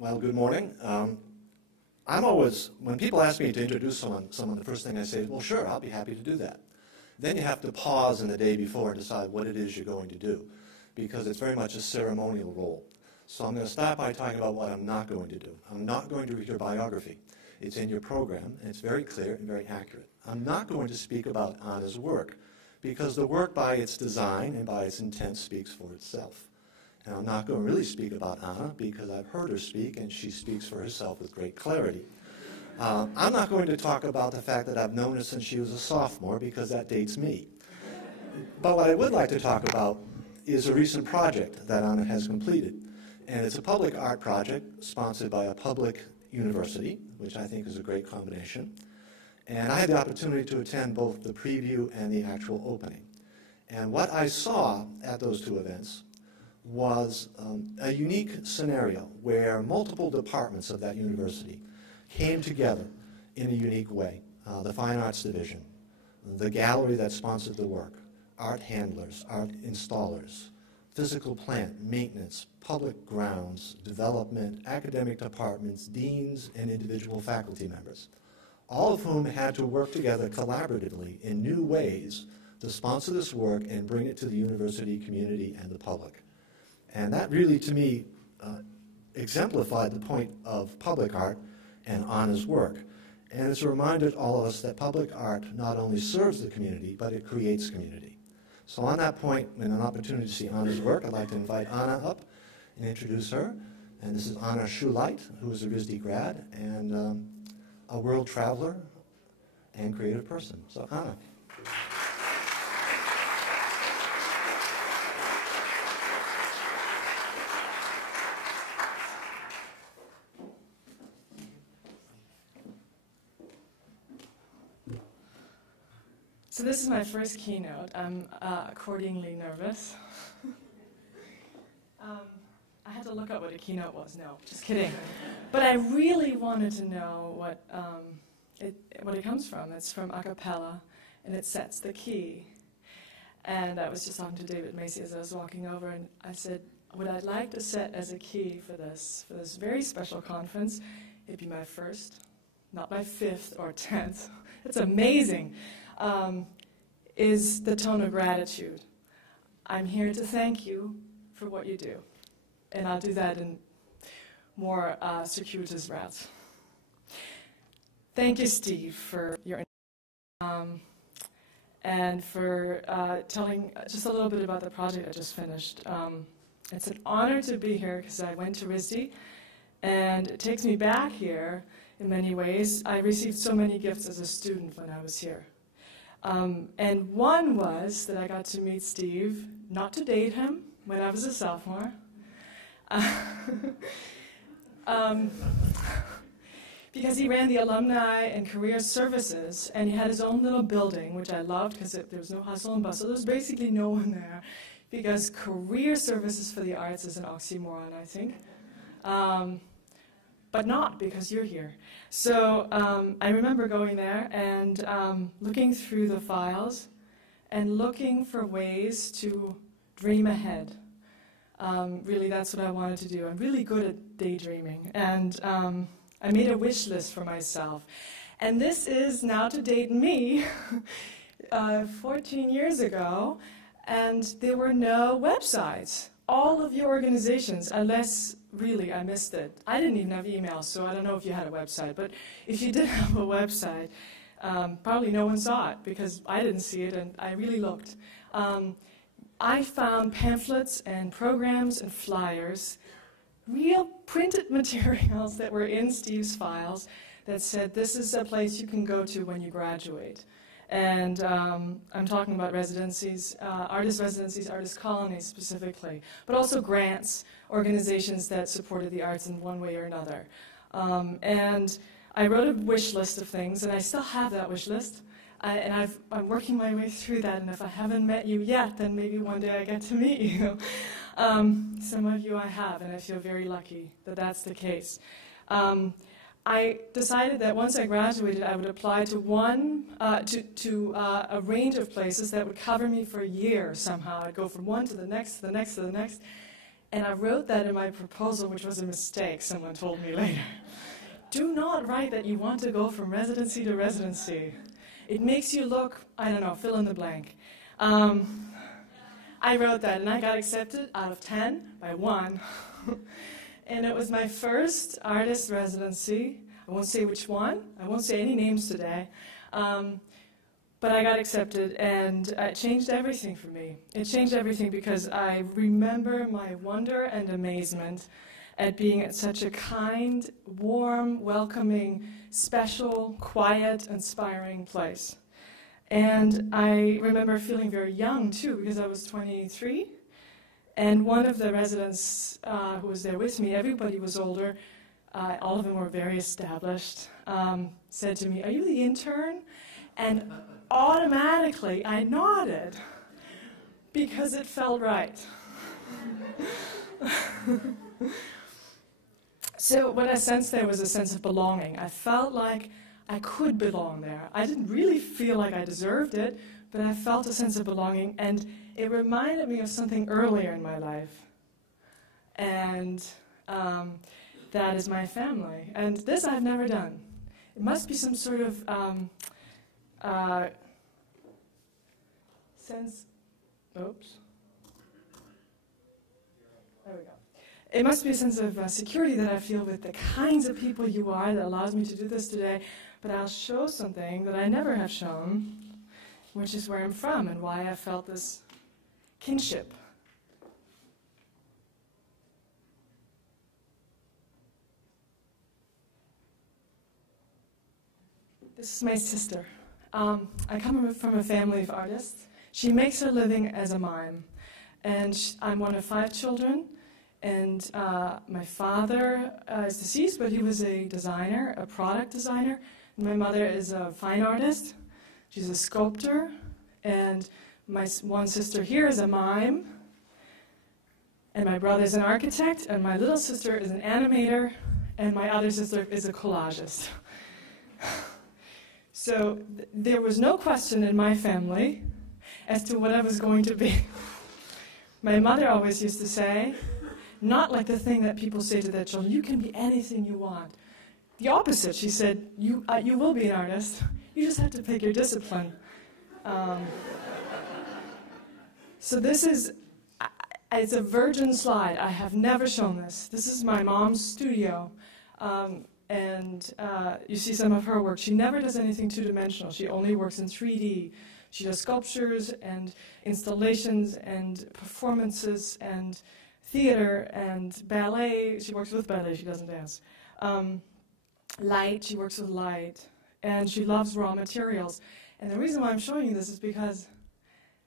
Well, good morning. I'm always, when people ask me to introduce someone, the first thing I say is, well, sure, I'll be happy to do that. Then you have to pause in the day before and decide what it is you're going to do, because it's very much a ceremonial role. So I'm going to start by talking about what I'm not going to do. I'm not going to read your biography. It's in your program, and it's very clear and very accurate. I'm not going to speak about Anna's work, because the work by its design and by its intent speaks for itself. And I'm not going to really speak about Anna, because I've heard her speak, and she speaks for herself with great clarity. I'm not going to talk about the fact that I've known her since she was a sophomore, because that dates me. But what I would like to talk about is a recent project that Anna has completed. And it's a public art project sponsored by a public university, which I think is a great combination. And I had the opportunity to attend both the preview and the actual opening. And what I saw at those two events was a unique scenario where multiple departments of that university came together in a unique way. The Fine Arts Division, the gallery that sponsored the work, art handlers, art installers, physical plant, maintenance, public grounds, development, academic departments, deans, and individual faculty members, all of whom had to work together collaboratively in new ways to sponsor this work and bring it to the university community and the public. And that really, to me, exemplified the point of public art and Anna's work. And it's a reminder to all of us that public art not only serves the community, but it creates community. So on that point, and an opportunity to see Anna's work, I'd like to invite Anna up and introduce her. And this is Anna Schuleit, who is a RISD grad and a world traveler and creative person. So Anna. So this is my first keynote. I'm accordingly nervous. I had to look up what a keynote was. No, just kidding. But I really wanted to know what it comes from. It's from a cappella, and it sets the key. And I was just talking to David Macy as I was walking over, and I said, what I'd like to set as a key for this very special conference, it'd be my first, not my 5th or 10th. It's amazing. Is the tone of gratitude. I'm here to thank you for what you do. And I'll do that in more circuitous routes. Thank you, Steve, for your and for telling just a little bit about the project I just finished. It's an honor to be here because I went to RISD, and it takes me back here in many ways. I received so many gifts as a student when I was here. And one was that I got to meet Steve, not to date him, when I was a sophomore, because he ran the alumni and career services, and he had his own little building, which I loved because there was no hustle and bustle. There was basically no one there, because career services for the arts is an oxymoron, I think. But not because you're here. So I remember going there and looking through the files and looking for ways to dream ahead. Really, that's what I wanted to do. I'm really good at daydreaming. And I made a wish list for myself. And this is now to date me 14 years ago, and there were no websites. All of your organizations, unless really I missed it. I didn't even have email, so I don't know if you had a website. But if you did have a website, probably no one saw it because I didn't see it, and I really looked. I found pamphlets and programs and flyers, real printed materials that were in Steve's files that said, this is a place you can go to when you graduate. And I'm talking about residencies, artist colonies specifically, but also grants, organizations that supported the arts in one way or another. And I wrote a wish list of things, and I still have that wish list. And I'm working my way through that, and if I haven't met you yet, then maybe one day I get to meet you. Some of you I have, and I feel very lucky that that's the case. I decided that once I graduated, I would apply to a range of places that would cover me for a year somehow. I'd go from one to the next, to the next, to the next. And I wrote that in my proposal, which was a mistake, someone told me later. Do not write that you want to go from residency to residency. It makes you look, I don't know, fill in the blank. I wrote that, and I got accepted out of 10 by 1. And it was my first artist residency. I won't say which one. I won't say any names today. But I got accepted, and it changed everything for me. It changed everything because I remember my wonder and amazement at being at such a kind, warm, welcoming, special, quiet, inspiring place. And I remember feeling very young, too, because I was 23. And one of the residents who was there with me, everybody was older, all of them were very established, said to me, "Are you the intern?" And automatically I nodded because it felt right. So what I sensed there was a sense of belonging. I felt like I could belong there. I didn't really feel like I deserved it, but I felt a sense of belonging, and it reminded me of something earlier in my life. And that is my family. And this I've never done. It must be some sort of sense. Oops. There we go. It must be a sense of security that I feel with the kinds of people you are that allows me to do this today. But I'll show something that I never have shown, which is where I'm from and why I felt this kinship. This is my sister. I come from a family of artists. She makes her living as a mime. And I'm one of 5 children. And my father is deceased, but he was a designer, a product designer. And my mother is a fine artist. She's a sculptor. And my one sister here is a mime. And my brother is an architect. And my little sister is an animator. And my other sister is a collagist. So there was no question in my family as to what I was going to be. My mother always used to say, not like the thing that people say to their children, you can be anything you want. The opposite, she said, you will be an artist. You just have to pick your discipline. So this is, it's a virgin slide. I have never shown this. This is my mom's studio. And you see some of her work. She never does anything two-dimensional. She only works in 3D. She does sculptures and installations and performances and theater and ballet. She works with ballet. She doesn't dance. Light. She works with light. And she loves raw materials. And the reason why I'm showing you this is because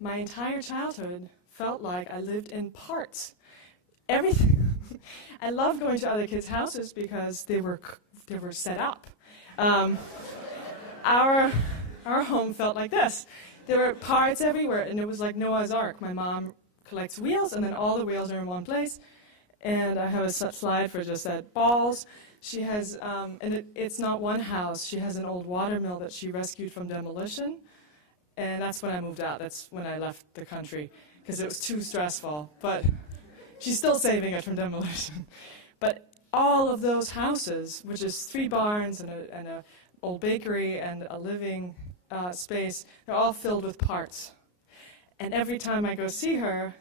my entire childhood felt like I lived in parts. Everything. I loved going to other kids' houses because they were set up. Our home felt like this. There were parts everywhere, and it was like Noah's Ark. My mom collects wheels, and then all the wheels are in one place. And I have a slide for just that. Balls. She has, and it's not one house. She has an old water mill that she rescued from demolition. And that's when I moved out. That's when I left the country, because it was too stressful. But she's still saving it from demolition. But all of those houses, which is 3 barns and a old bakery and a living space, they're all filled with parts. And every time I go see her,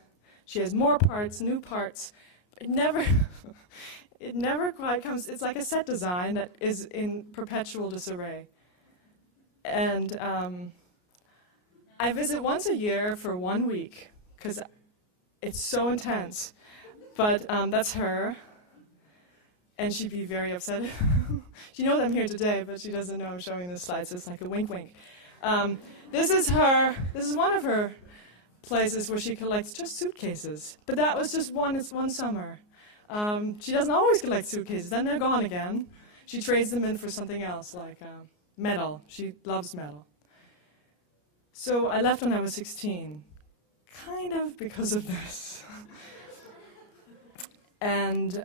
she has more parts, new parts. It never quite comes. It's like a set design that is in perpetual disarray. And I visit once a year for 1 week because it's so intense. But that's her. And she'd be very upset. She knows I'm here today, but she doesn't know I'm showing this slide, so it's like a wink, wink. This is her. This is one of her places where she collects just suitcases. But that was just one summer. She doesn't always collect suitcases. Then they're gone again. She trades them in for something else, like metal. She loves metal. So I left when I was 16, kind of because of this. And,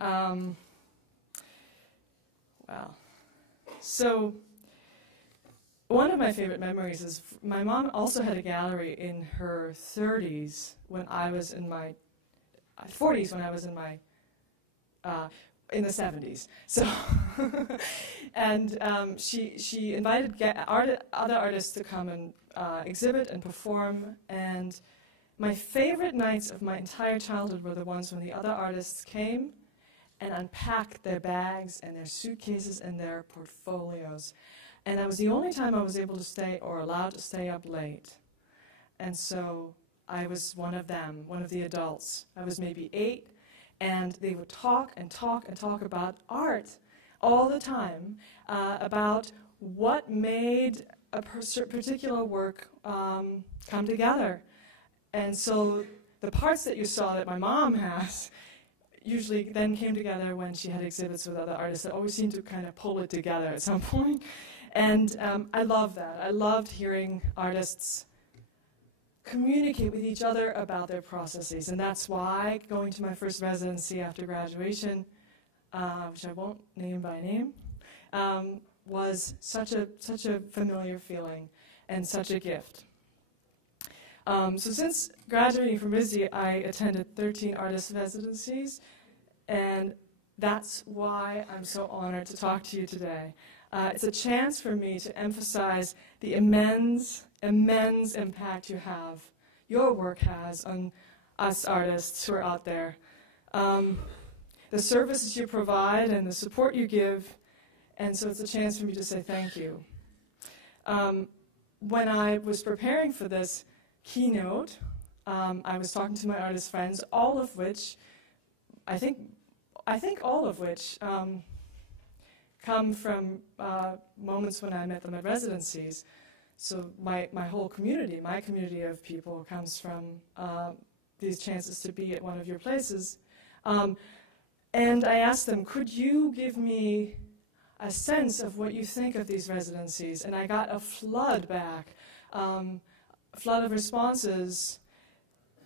well, so one of my favorite memories is my mom also had a gallery in her 30s when I was in my 40s when I was in my in the 70s. So, and she invited other artists to come and exhibit and perform. And my favorite nights of my entire childhood were the ones when the other artists came and unpacked their bags and their suitcases and their portfolios. And that was the only time I was able to stay or allowed to stay up late. And so I was one of them, one of the adults. I was maybe 8, and they would talk and talk and talk about art all the time, about what made a particular work come together. And so the parts that you saw that my mom has usually then came together when she had exhibits with other artists that always seemed to kind of pull it together at some point. And I love that. I loved hearing artists communicate with each other about their processes. And that's why going to my first residency after graduation, which I won't name by name, was such a familiar feeling and such a gift. So since graduating from RISD, I attended 13 artist residencies, and that's why I'm so honored to talk to you today. It's a chance for me to emphasize the immense impact your work has on us artists who are out there. The services you provide and the support you give, and so it's a chance for me to say thank you. When I was preparing for this keynote, I was talking to my artist friends, all of which, I think all of which come from moments when I met them at residencies. So my whole community, my community of people comes from these chances to be at one of your places. And I asked them, could you give me a sense of what you think of these residencies? And I got a flood back, a flood of responses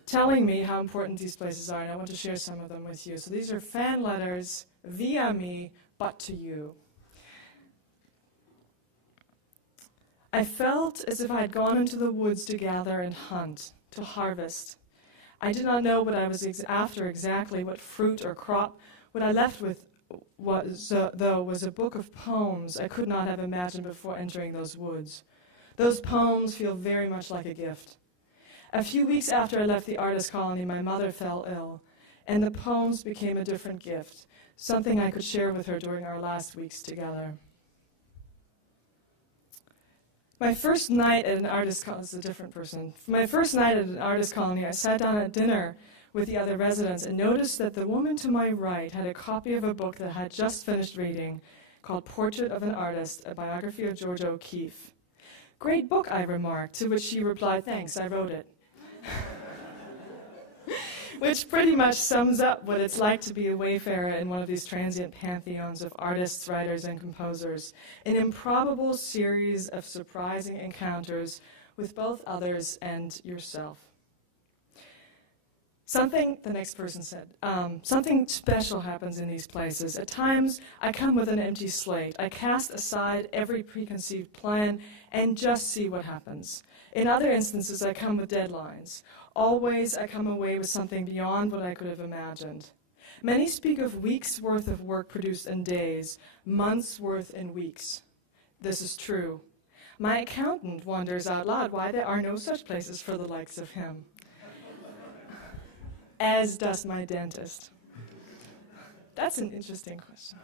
telling me how important these places are, and I want to share some of them with you. So these are fan letters via me, but to you. I felt as if I had gone into the woods to gather and hunt, to harvest. I did not know what I was after exactly, what fruit or crop. What I left with was a book of poems I could not have imagined before entering those woods. Those poems feel very much like a gift. A few weeks after I left the artist colony, my mother fell ill, and the poems became a different gift, something I could share with her during our last weeks together. My first night at an artist colony, this is a different person. My first night at an artist colony, I sat down at dinner with the other residents and noticed that the woman to my right had a copy of a book that I had just finished reading called Portrait of an Artist, a biography of Georgia O'Keeffe. Great book, I remarked, to which she replied, thanks, I wrote it. Which pretty much sums up what it's like to be a wayfarer in one of these transient pantheons of artists, writers, and composers, an improbable series of surprising encounters with both others and yourself. Something, the next person said, something special happens in these places. At times, I come with an empty slate. I cast aside every preconceived plan and just see what happens. In other instances, I come with deadlines. Always, I come away with something beyond what I could have imagined. Many speak of weeks' worth of work produced in days, months' worth in weeks. This is true. My accountant wonders out loud why there are no such places for the likes of him. As does my dentist. That's an interesting question.